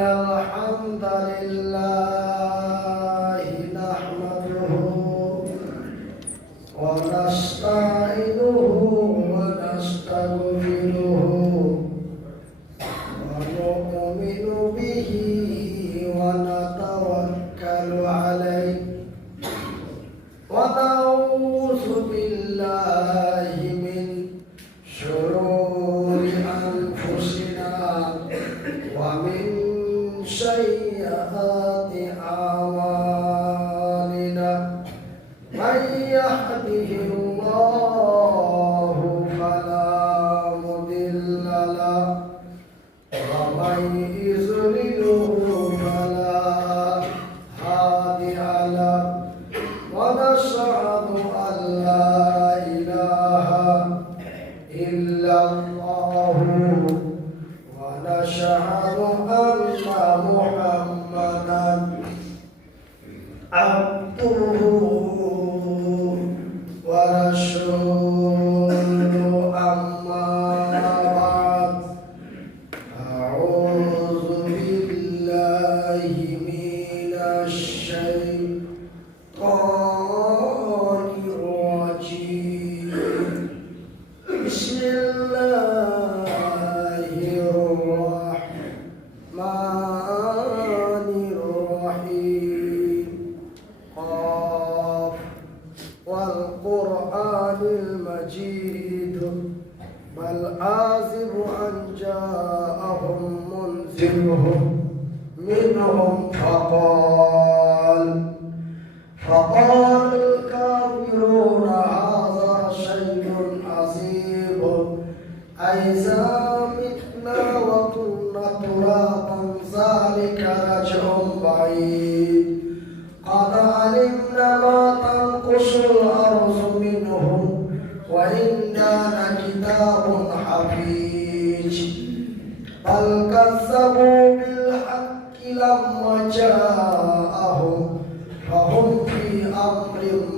الحمد لله يصلي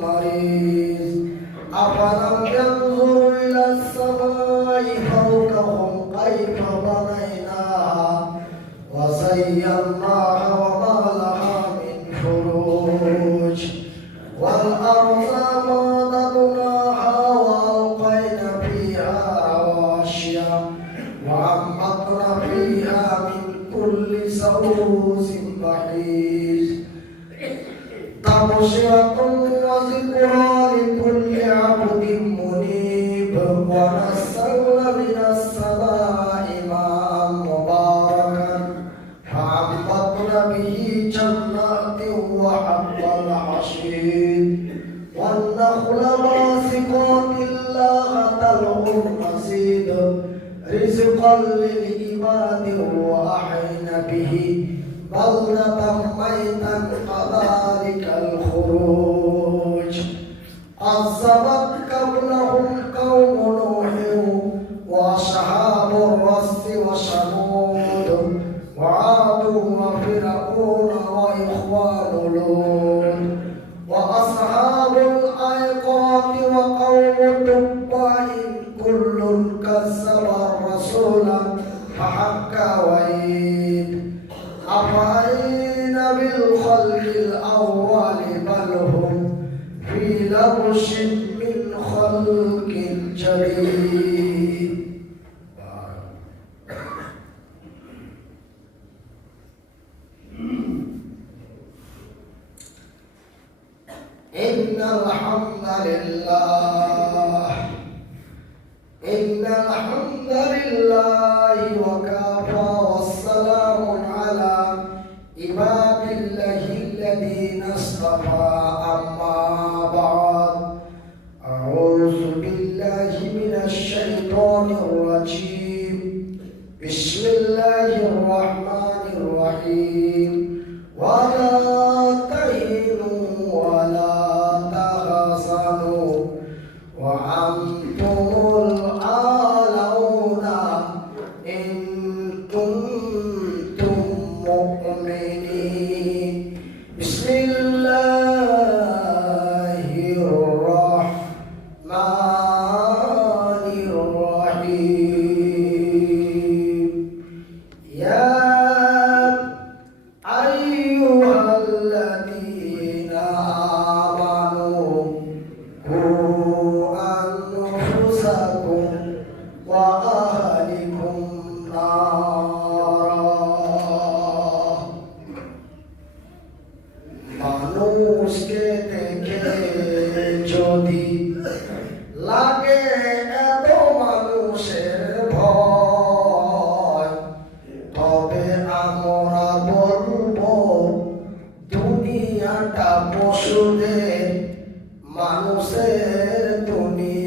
مريض أفلم ينظروا إلى السماء فوقهم كيف بنيناها وزيناها وما لها من فروج. والأرض مددناها وألقينا فيها رواشي وأنبتنا فيها من كل زوج بهيج تبصرة رزقا للعباد واحين به. بلدة ميتا كذلك الخروج. قد إن الحمد لله Sing. পশুদের মানুষের দুনিয়া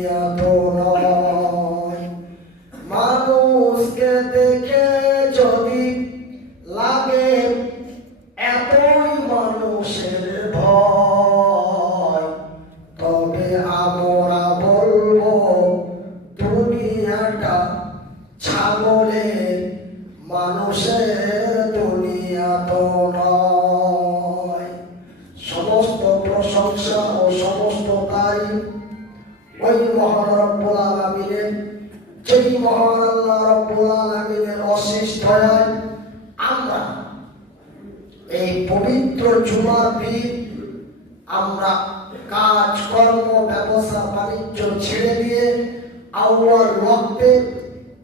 আল্লাহর রক্তে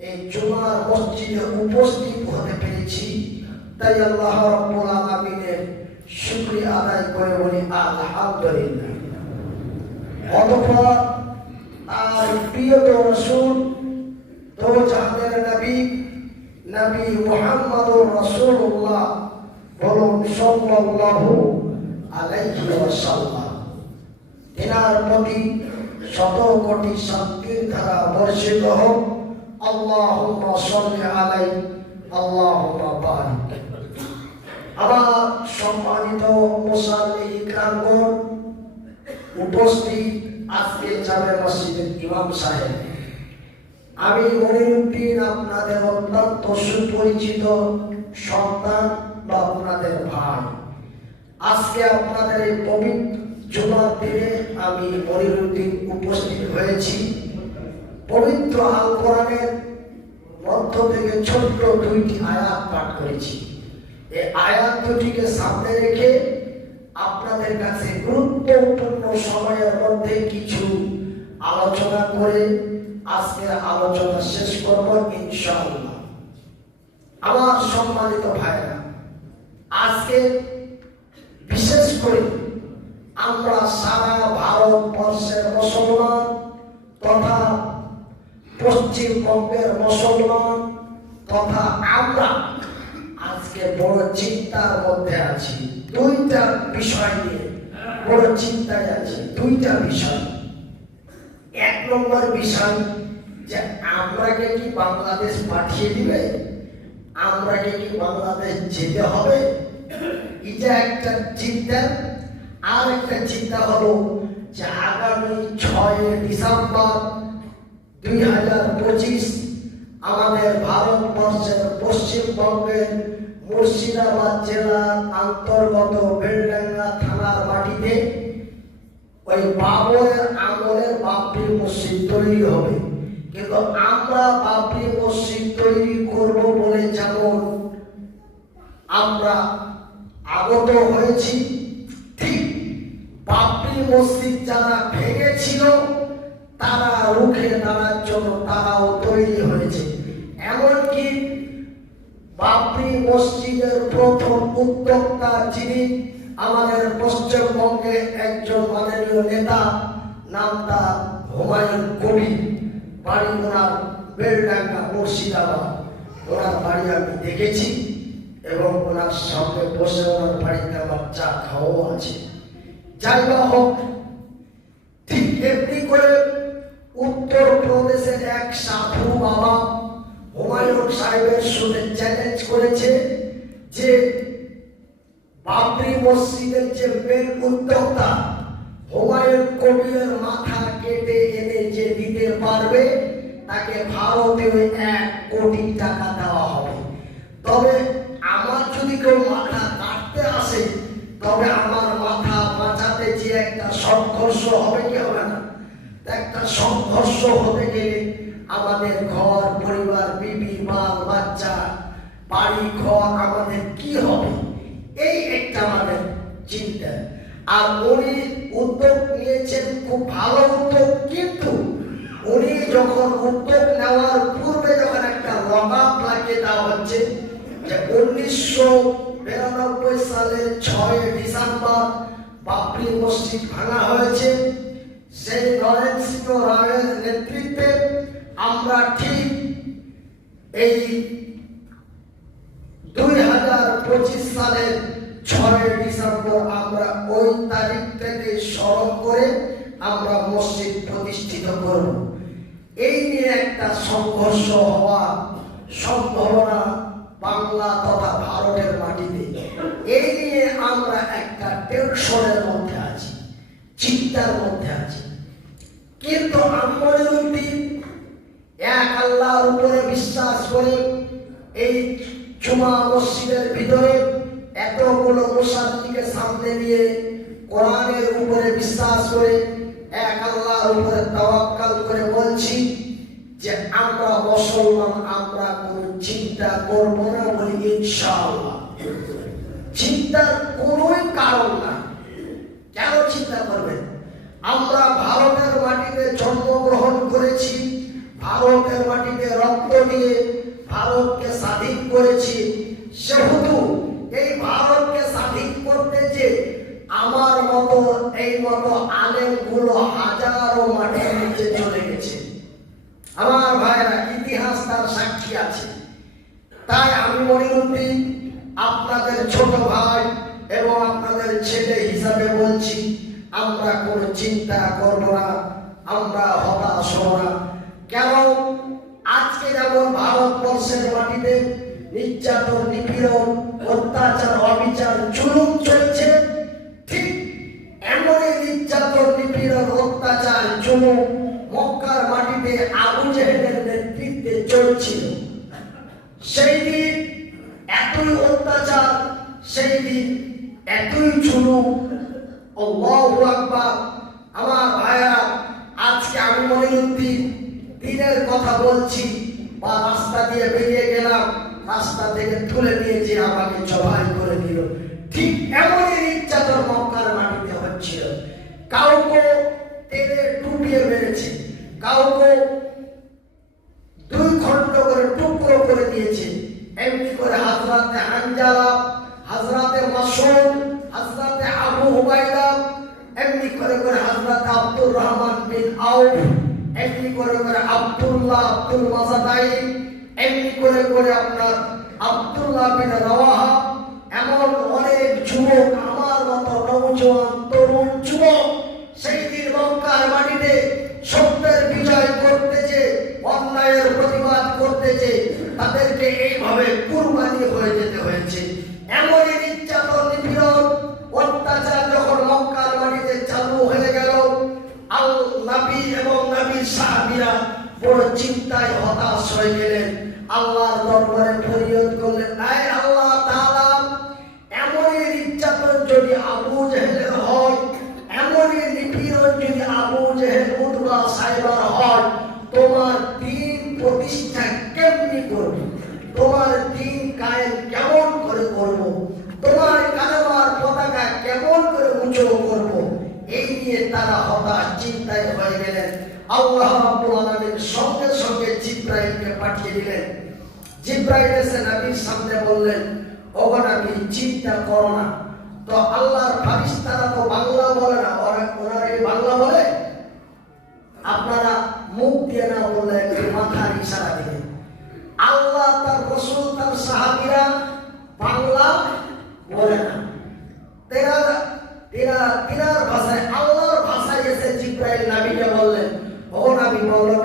এই জুমার মসজিদে উপস্থিত হতে পেরেছি। তাই আল্লাহ রব্বুল শুকরিয়া আদায় করে বলি, আলহামদুলিল্লাহ। অতঃপর আর প্রিয় রসুল তো জাহানের নবী নবী মুহাম্মদুর রাসূলুল্লাহ বলুন, সাল্লাল্লাহু আলাইহি ওয়াসাল্লাম। তেনার প্রতি শত কোটি শান্তির ধারা বর্ষিত হোক আল্লাহ আল্লাহুম্মা বারিক। আমার সম্মানিত মুসাল্লি ইকরামগণ উপস্থিত আজকে জামে মসজিদের ইমাম সাহেব। আমি মনিরুদ্দিন আপনাদের অত্যন্ত সুপরিচিত সন্তান বা আপনাদের ভাই। আজকে আপনাদের এই পবিত্র জুমার দিনে আমি মনিরুদ্দিন উপস্থিত হয়েছি। পবিত্র আল কোরআনের মধ্য থেকে ছোট্ট দুইটি আয়াত পাঠ করেছি। এই আয়াত দুটিকে সামনে রেখে আপনাদের কাছে গুরুত্বপূর্ণ সময়ের মধ্যে কিছু আলোচনা করে আজকের আলোচনা শেষ করব ইনশাআল্লাহ। আমার সম্মানিত ভাইরা, আজকে বিশেষ করে আমরা সারা ভারতবর্ষের মুসলমান তথা পশ্চিমবঙ্গের মুসলমান তথা আমরা আজকে বড় চিন্তার মধ্যে আছি। দুইটা বিষয় নিয়ে বড় চিন্তায় আছি। দুইটা বিষয়। এক নম্বর বিষয় যে আমরাকে কি বাংলাদেশ পাঠিয়ে দিবে? আমরাকে কি বাংলাদেশ যেতে হবে? এটা একটা চিন্তা। আর একটা চিন্তা হলো যে আগামী ছয় ডিসেম্বর দুই হাজার পঁচিশ আমাদের ভারতবর্ষের পশ্চিমবঙ্গের মুর্শিদাবাদ জেলার অন্তর্গত বেলডাঙ্গা থানার মাটিতে ওই বাবরের আমলের বাবরি মসজিদ তৈরি হবে। কিন্তু আমরা বাবরি মসজিদ তৈরি করব বলে যেমন আমরা আগত হয়েছি, ঠিক বাবরি মসজিদ যারা ভেঙেছিল, তারা রুখে দাঁড়ার জন্য তারাও তৈরি হয়েছে। এমনকি বাবরি মসজিদের প্রথম উদ্যোক্তা যিনি আমাদের পশ্চিমবঙ্গে একজন মাননীয় নেতা, নাম তার হুমায়ুন কবি বাড়ি ওনার বেলডাঙ্গা মুর্শিদাবাদ। ওনার বাড়ি আমি দেখেছি এবং ওনার সঙ্গে বসে ওনার বাড়িতে আমার চা খাওয়াও আছে। যাই হোক। ঠিক এমনি করে উত্তর প্রদেশের এক সাধু বাবা হুমায়ুন সাহেবের শুনে চ্যালেঞ্জ করেছে যে বাবরি মসজিদের যে মেন উদ্যোক্তা হুমায়ুন কবিরের মাথা কেটে এনে যে দিতে পারবে, তাকে ভারতীয় এক কোটি টাকা দেওয়া হবে। তবে আমার যদি কেউ মাথা কাটতে আসে, তবে আমার মাথা একটা সংঘর্ষ হবে কি হবে না? একটা সংঘর্ষ হতে গেলে আমাদের ঘর, পরিবার, বিবি মাল বাচ্চা, বাড়ি, ঘর, আমাদের কি হবে? এই একটা আমাদের চিন্তা। আর উনি উদ্যোগ নিয়েছেন, খুব ভালো উদ্যোগ, কিন্তু উনি যখন উদ্যোগ নেওয়ার পূর্বে যখন একটা লম্বা প্লাকে দেওয়া হচ্ছে, যে উনিশশো বিরানব্বই সালের ছয় ডিসেম্বর মসজিদ ভাঙা হয়েছে। সেই নরেন সিংহ রায়ের নেতৃত্বে আমরা ঠিক এই দুই হাজার পঁচিশ সালের ছয় ডিসেম্বর আমরা ওই তারিখ থেকে স্মরণ করে আমরা মসজিদ প্রতিষ্ঠিত করব। এই নিয়ে একটা সংঘর্ষ হওয়া সম্ভাবনা বাংলা তথা ভারতের মাটিতে। এই আমরা একটা টেনশনের মধ্যে আছি, চিন্তার মধ্যে আছি। কিন্তু আমরের উদ্দিন এক আল্লাহর উপরে বিশ্বাস করে এই জুমা মসজিদের ভিতরে এতগুলো মুসাল্লিকে সামনে নিয়ে কোরআনের উপরে বিশ্বাস করে এক আল্লাহর উপরে তাওয়াক্কাল করে বলছি যে আমরা মুসলমান, আমরা কোনো চিন্তা করব না বলি ইনশাআল্লাহ। চিন্তার কোনোই কারণ না কেন চিন্তা করবেন? আমরা ভারতের মাটিতে জন্মগ্রহণ করেছি, ভারতের মাটিতে রক্ত দিয়ে ভারতকে স্বাধীন করেছি। সেহেতু এই ভারতকে স্বাধীন করতে যে আমার মতো, এই মতো আলেমগুলো হাজারো মাটির নিচে চলে গেছে। আমার ভাইরা, ইতিহাস তার সাক্ষী আছে। তাই আমি মনিরুদ্দিন আপনাদের ছোট ভাই এবং আপনাদের ছেলে হিসাবে বলছি, আমরা কোনো চিন্তা করব না, আমরা হতাশ হব না। কেন? আজকে যেমন ভারতবর্ষের মাটিতে নির্যাতন, নিপীড়ন, অত্যাচার, অবিচার জুলুম চলছে, ঠিক এমনই নির্যাতন, নিপীড়ন, অত্যাচার জুলুম মক্কার মাটিতে আবু জেহেলের নেতৃত্বে চলছিল। সেই দিন সেই দিন এতই জুলুম আল্লাহু আকবার। আমার ভাইয়া, আজকে আমি মনে মনিরুদ্দিন দিনের কথা বলছি। বা রাস্তা দিয়ে বেরিয়ে গেলাম, রাস্তা থেকে তুলে নিয়ে আমাকে জবাই করে দিল। ঠিক এমনই নির্যাতন মক্কার মাটিতে হচ্ছিল। কাউকে তেলে ডুবিয়ে মেরেছে। কাউকে দুই খণ্ড করে টুকরো করে দিয়েছে। এমনি করে হাত হাজরাতে হানজালা হাজরাতে মাসুদ হাজরাতে আবু হুবাইদা এমনি করে করে হাজরাতে আব্দুর রহমান বিন আউফ, এমনি করে করে আব্দুল্লাহ আব্দুল মাজাদাই, এমনি করে করে আপনার আব্দুল্লাহ বিন রাওয়াহা, এমন অনেক যুবক আমার মতো নৌজওয়ান যদি আবু জেহেল উদ্বা সাইবার হয়, তোমার দিন প্রতিষ্ঠা কেমনি করবে? তোমার দিন কায়েম কেমন করে করব? তোমার কালেমার পতাকা কেমন করে উঁচু করব? এই নিয়ে তারা হতাশ, চিন্তায় হয়ে গেলেন। আল্লাহ রাব্বুল আলামিন সঙ্গে সঙ্গে জিব্রাইলকে পাঠিয়ে দিলেন। জিব্রাইল এসে নবীর সামনে বললেন, ওগো নবী, চিন্তা করো না। তো আল্লাহর ফারিস্তারা তো বাংলা বলে না ওরা ওনারা এই বাংলা বলে আপনারা আল্লাহ তার রসুল, তার সাহাবিরা বাংলা বলে না। তেরা ভাষায়, আল্লাহর ভাষায় এসে জিব্রাইল নাবিকে বললেন, ও নবী, বলো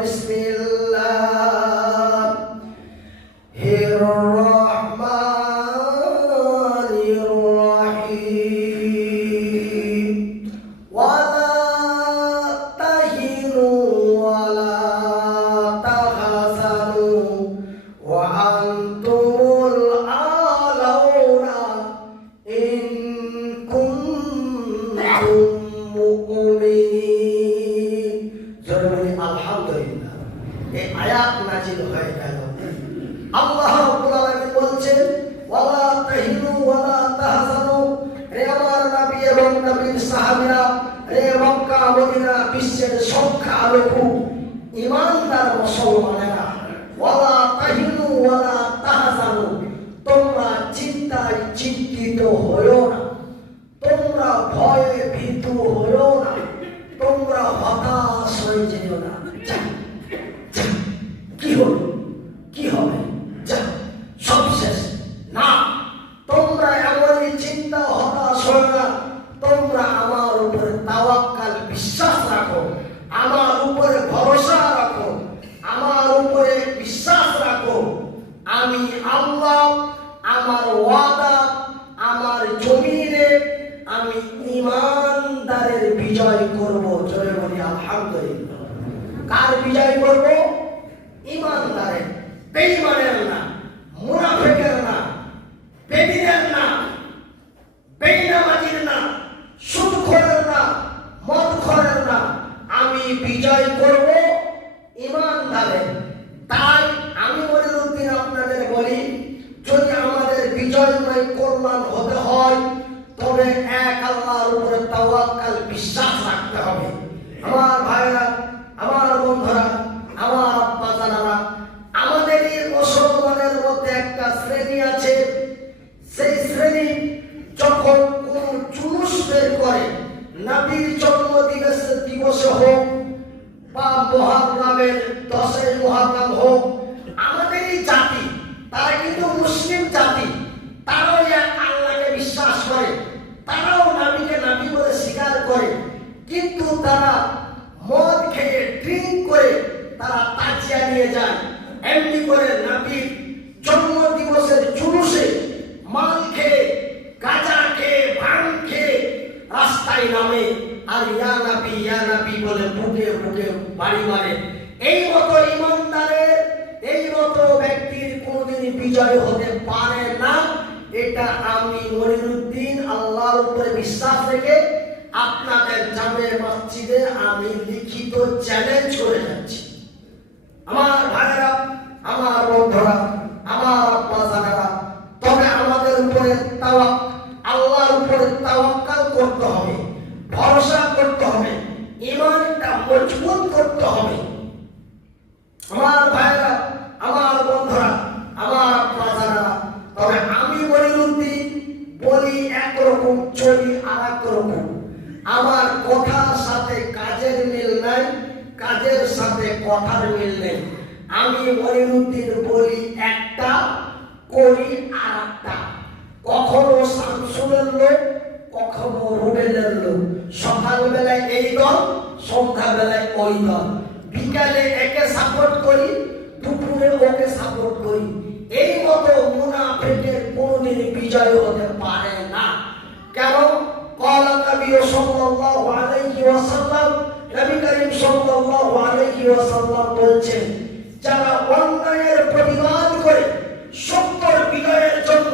তারা মদ খেয়ে ড্রিঙ্ক করে তারা তাজিয়া নিয়ে যায়। এমনি করে নাবির জন্মদিবসের জুলুসে মাল খেয়ে, গাঁজা খেয়ে ভাঙ খেয়ে রাস্তায় নামে। আর ইয়া নাবি ইয়া নাবি বলে বুকে বুকে বাড়ি মারে। এই মতো ইমানদারের, এই মতো ব্যক্তির কোনোদিন বিজয় হতে পারে না। এটা আমি মনিরুদ্দিন আল্লাহর উপরে বিশ্বাস রেখে আপনাদের জামে মসজিদে আমি লিখিত চ্যালেঞ্জ করে যাচ্ছি। আমার ভাইয়েরা, আমার বন্ধুরা, আমার আপনা তবে আমাদের উপরে তাওয়া আল্লাহর উপরে তাওয়াক্কাল করতে হবে, ভরসা করতে হবে ইমানটা মজবুত করতে যারা অন্যায়ের প্রতিবাদ করে সত্যর বিনয়ের জন্য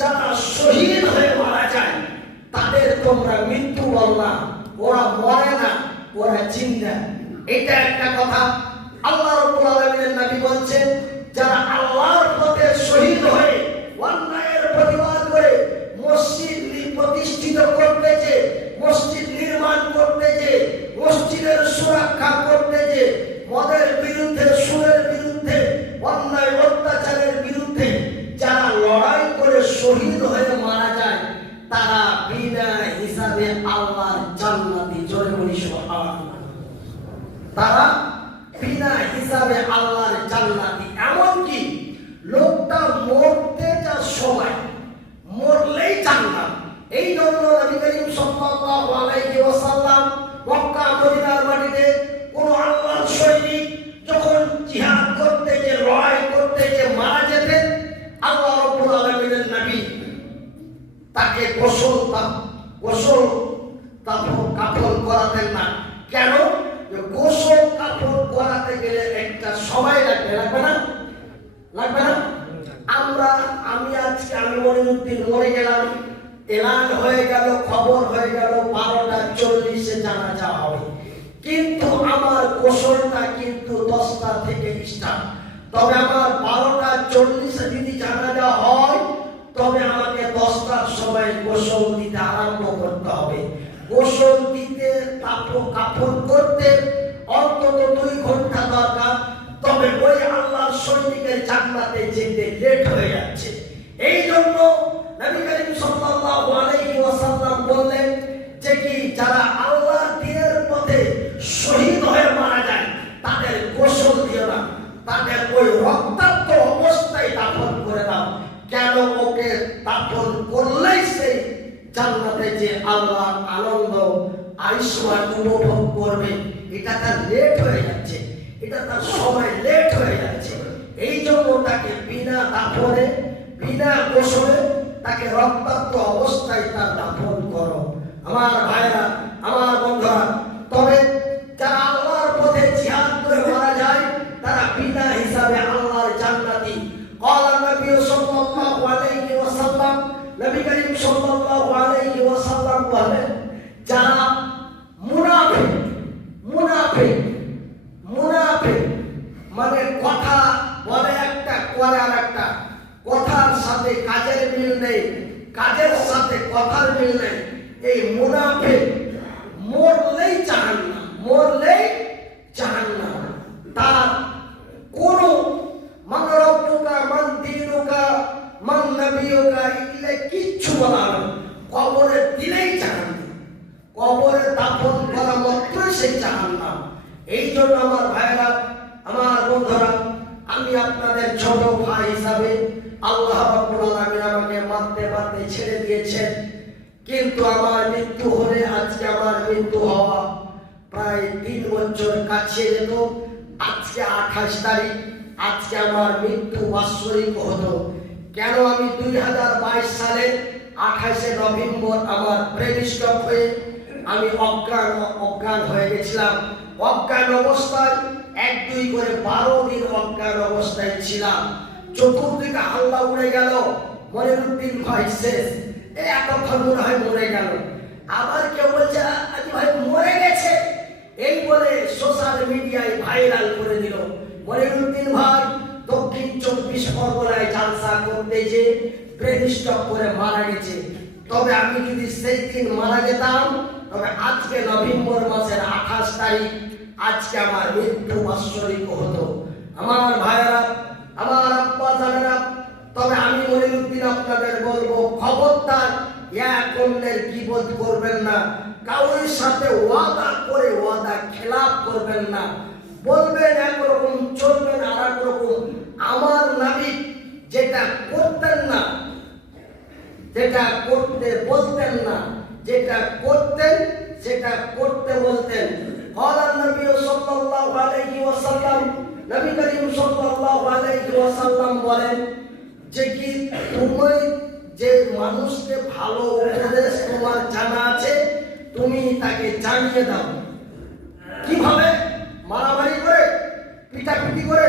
যারা শহীদ হয়ে মারা যায়, তাদের তোমরা মৃত্যু বল না। ওরা মরে না, ওরা জিন্দা। এটা একটা কথা। আল্লাহ রব্বুল আলামিনের নবী বলছেন, যারা আল্লাহ জন্য নবী করিম সাল্লাল্লাহু আলাইহি সবাই গোসল দিতে আরম্ভ করতে হবে। গোসল দিতে, কাপড় কাপড় করতে অন্তত দুই ঘণ্টা দরকার। তবে ওই আল্লাহর সৈনিকের জান্নাতে যেতে লেট হয়ে যাচ্ছে। এই জন্য নবী করিম সাল্লাল্লাহু আলাইহি দাফন করলেই সেই জান্নাতে যে আল্লাহ আনন্দ, আয়ুষ্মান উপভোগ করবে, এটা তার লেট হয়ে যাচ্ছে। এটা তার সময় লেট হয়ে যাচ্ছে। এই জন্য তাকে বিনা দাফনে, বিনা গোসলে তাকে রক্তাক্ত অবস্থায় তার দাফন করো। আমার ভাইরা এই জন্য আমার ভাইরা, আমার বন্ধুরা, আমি আপনাদের ছোট ভাই হিসাবে আল্লাহ আমাকে মারতে মারতে ছেড়ে দিয়েছেন। কিন্তু আমার মৃত্যু হলে, আজকে আমার মৃত্যু হওয়া প্রায় তিন বছর কাছে যেত। আজকে আঠাশ তারিখ, আজকে আমার মৃত্যু বাৎসরিক হতো। কেন আমি দুই হাজার বাইশ সালে আঠাশে নভেম্বর আমার ব্রেন হয়ে আমি অজ্ঞান অজ্ঞান হয়ে গেছিলাম? অজ্ঞান অবস্থায়, এক, দুই করে বারো দিন অজ্ঞান অবস্থায় ছিলাম। চতুর্দিকে হাল্লা উড়ে গেল মনিরুদ্দিন ভাই শেষ। এতক্ষণ মনে হয় মরে গেল। আবার কেউ বলছে আজ ভাই মরে গেছে। এই বলে সোশ্যাল মিডিয়ায় ভাইরাল করে দিল। মনিরুদ্দিন ভাই দক্ষিণ চব্বিশ পরগনায় জালসা করতে যে ব্রেন স্ট্রোক করে মারা গেছে। তবে আমি যদি সেই দিন মারা যেতাম, তবে আজকে নভেম্বর মাসের আঠাশ তারিখ আজকে আমার মৃত্যু বাৎসরিক হতো। আমার ভাইয়েরা, আমার আব্বা জানেরা, তবে আমি মনিরুদ্দিন আপনাদের বলব, খবরদার, এক অন্যের বিপদ করবেন না। কারোর সাথে ওয়াদা করে ওয়াদা খেলাপ করবেন না। বলবেন একরকম, চলবেন আর রকম আমার নাবিক যেটা করতেন না, যেটা করতে বলতেন না, যেটা করতেন, সেটা করতে বলতেন। قال النبي صلى الله عليه وسلم নবী করিম সাল্লাল্লাহু আলাইহি ওয়াসাল্লাম বলেন যে কি তুমি যে মানুষকে ভালো উপদেশ তোমার জানা আছে তুমি তাকে জানিয়ে দাও কিভাবে মারামারি করে পিটাপিটি করে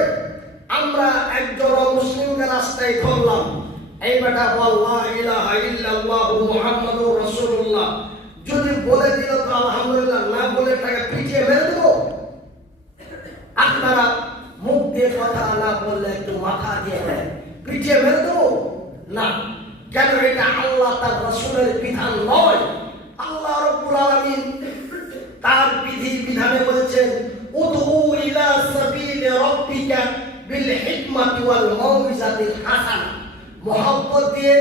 আমরা একজন মুসলিমকে রাস্তায় ধরলাম এই বেটা বল্লাহ ইলাহা ইল্লাল্লাহু মুহাম্মাদুর রাসূলুল্লাহ যদি বলে দিল তো আলহামদুলিল্লাহ, না বলে তাকে পিটিয়ে মেরে দেবো? আপনারা মুখ দিয়ে কথা না বললে একটু মাথা দিয়ে দেন পিটিয়ে মেরে দেবো? না। কেন এটা আল্লাহ তার রসুলের বিধান নয়? আল্লাহ রব্বুল আলামিন তার বিধি বিধানে বলেছেন, উদউ ইলা সাবিল রাব্বিকা বিল হিকমাতি ওয়াল মাউইজাতিল হাসানা। মোহাম্মত দিয়ে,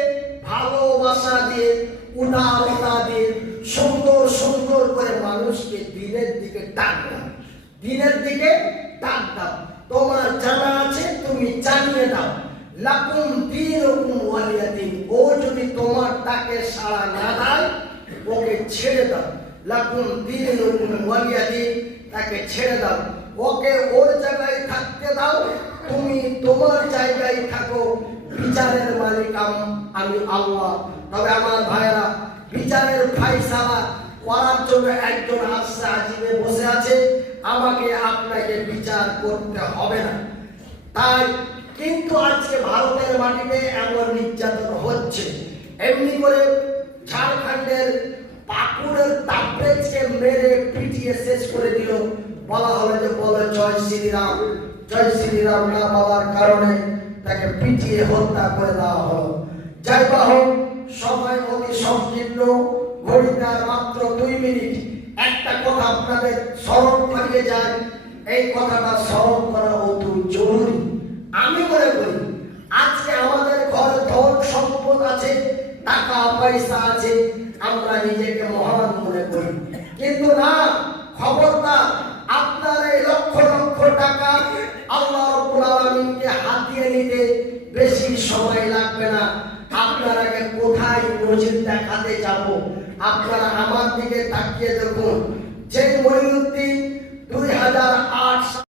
ভালোবাসা দিয়ে, উদারতা দিনের দিকে ডাক দাও। দিনের দিকে ডাক দাও। তোমার জানা আছে, তুমি জানিয়ে দাও। লাকুম দিনুকুম ওয়ালিয়াদিন ও যদি তোমার তাকে সাড়া না দেয়, ওকে ছেড়ে দাও। লাকুম দিনুকুম ওয়ালিয়াদিন তাকে ছেড়ে দাও। ওকে ওর জায়গায় থাকতে দাও। তুমি তোমার জায়গায় থাকো। বিচারের মালিক আম- আল্লাহ। তবে আমার ভাইরা বিচারের ফাইসালা করার জন্য একজন আসছে আজিবে বসে আছে, আমাকে আপনাকে বিচার করতে হবে না। তাই কিন্তু আজকে ভারতের মাটিতে এমন নির্যাতন হচ্ছে। এমনি করে ঝাড়খণ্ডের পাকুড়ের তাপরেজকে মেরে পিটিয়ে শেষ করে দিল। বলা হলো যে, বলে জয় শ্রীরাম জয় শ্রীরাম না বলার কারণে তাকে পিটিয়ে হত্যা করে দেওয়া হলো। যাই বা হোক, সময় অতি সংকীর্ণ। ঘড়িতে আর মাত্র দুই মিনিট। একটা কথা আপনাদের স্মরণ করিয়ে যায় এই কথাটা স্মরণ করা অতি জরুরি। আমি মনে করি, আজকে আমাদের ঘরে ধন সম্পদ আছে, টাকা পয়সা আছে, আমরা নিজেকে মহান মনে করি। কিন্তু না, খবরদার, আপনার এই লক্ষ লক্ষ টাকা আল্লাহ রাব্বুল হাতিয়ে নিতে বেশি সময় লাগবে না। আপনার আগে কোথায় নজির দেখাতে যাব? আপনারা আমার দিকে তাকিয়ে দেখুন। যে মহিউদ্দিন দুই হাজার আট